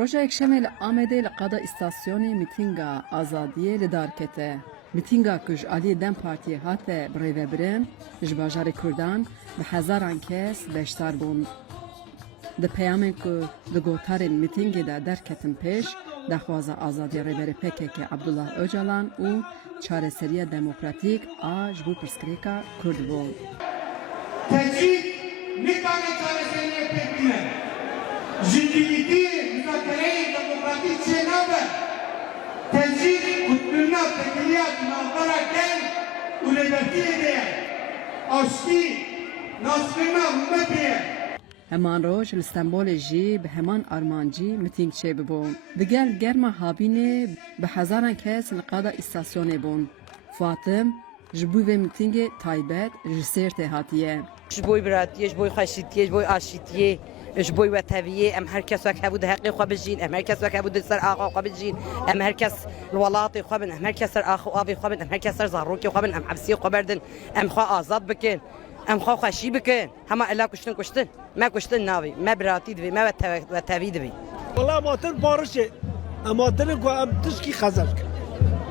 Roja ekşemê li Amedê li qada istasyonê mîtînga azadiyê li Darketê. Mîtînga ku ji aliyê Dem Partiyê hate birêvebirin, ji bajarê Kurdan bi hezaran kes beşdar bûn. Di peyamên ku di gotarên mîtîngê de derketin pêş, daxwaza azadiya rêberê PKK Abdullah Öcalan û çareseriya demokratîk a ji bo pirsgirêka Kurd bûn. Tecrid nikane çareseriye pek bine. Jindiliti müzakereyi demokratik çenabe. Tecrid kutbirna tekiliyat navkara gel uleberti edeye. Aşti nasrına ümmetiye. Heman roj li Stenbolê jî bi heman armancî mîtîng çêbibû. Di gel germa habînê bi hezaran kes li qada îstasyonê bûn. Fatim ji bo vê mîtingê taybet ji Sêrtê hatiye. Ji bo biratiyê, ji bo xweşîtiyê, ji bo aşîtiyê, ji bo weteviyê em her kes wek hebû di heqê xwe bijîn, em her kes wek hebû di ser axa xwe bijîn, em her kes li welatê xwe bin, em her kes ser axa û avê xwe bin, em her kes ser zarokê xwe bin, em hebsiyê xwe berdin, em xwe azad bikin, em xwe xweşî bikin. Hema ela kuştin, me kuştin navê, me biratî divê, me wetevî divê. والله ماتن بارشه اما تن کو ام تشکی خزر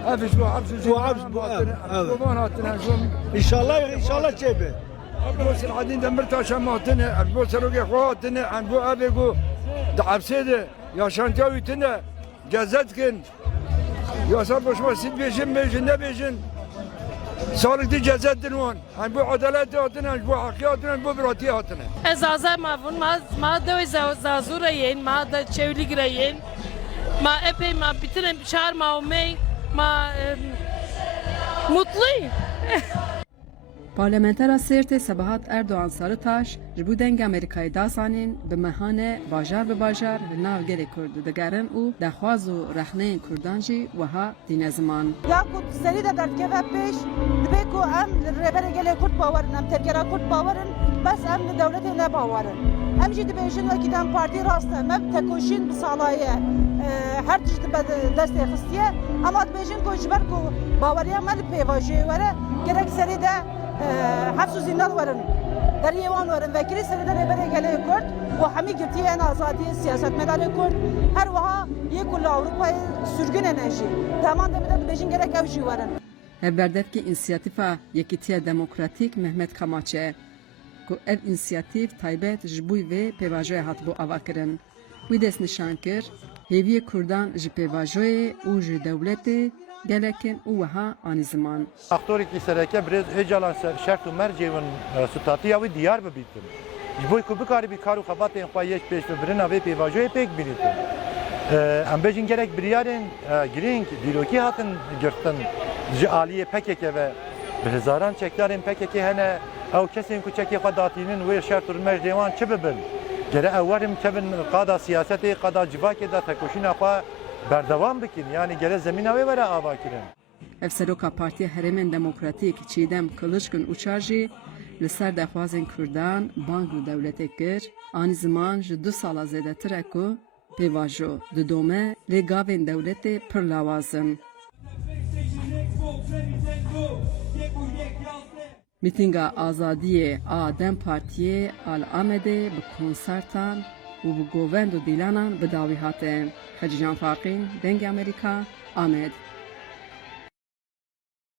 عفش بو عفش بو عفش بو بو هاتنا جم ان شاء الله چه بوس العدين دمرت عشان ماتنا بوس روقي خواتنا عن بو ابيغو دعبسيده يا شانتاوي تنا جازتكن يا صار باش ما سيد بيجن ne بيجن سالك دي جازت دنوان عن بو عدالات هاتنا عن بو حقياتنا عن بو براتي هاتنا ازازه مافون ما دوی زازورین ما د چولیگرین ما اپی ما بترم شهر ما می ما mutluyum. Parlamentera Sêrtê Sebahat Erdoğan Sarıtaş ji bo dengê Amerîkayê dasanên bi mehane bajar bi bajar li nav gelê Kurd digerin û daxwaz û rexneyên Kurdan jî wiha dîne ziman. Ya ku serî de derdkeve pêş dibe ku em li rêberê gelê Kurd bawerin, em tevgera Kurd bawerin, bes em li dewletê ne bawerin. Em jî dibêjin wekî Dem Partî rast e, me tekoşîn bi salaye her tişt dibe destê xistiye, ama dibêjin ku ji ber ku baweriya me li pêvajiyê were gerek serî de hefs û zindan werin. Deriyê wan werin vekirî serî de rêberê gelê Kurd û hemî girtiyên azadiyê siyasetmedarê Kurd her wiha yê ku li Ewropayê sürgünê ne jî. Deman de dibêjin gerek ew jî werin. Hevberdevkê însiyatîfa Yekîtiya Demokratîk Mehmet Kamaçe ku ev însiyatîv taybet ji bo vê pêvajoyê hatibû avakirin. Wî dest nîşan kir hêviyê Kurdan ji pêvajoyê û ji dewletê gelekin û wiha anî ziman. Aktorê sereke birêz Öcalan şert û mercêwin statiya wî diyar bibîtin. Ji bo ku bikarî kar û xebatên xwe yek pêş bibirina vê pêvajoyê pêk bînitin. Em bêjin gerek biryarên girîng dîrokî hatin girtin ji aliyê PKK ve bi hizaran çekdarên PKK hene ew kesên ku çekê xwe datînin wê şert û mercê wan çi bibin? Gere ew werin kevin qada siyasetê qada civakê de tekoşîna xwe berdewam bikin, yani gere zemîna wê were ava kirin. Ev seroka Partiya Herêmên Demokratîk Çiğdem Kılıçkın Uçar jî li ser dexwazên Kurdan bang li dewletê kir, anî ziman ji 2 sala zêdetir e ku pêvajo didome lê gavên dewletê pir lawazin. Mîtînga azadiyê a Dem Partiyê a li Amedê bi konsertan û bi govend û dîlanan bi dawî hate. Hacı Can Faqîn, Dengê Amerîka, Amed.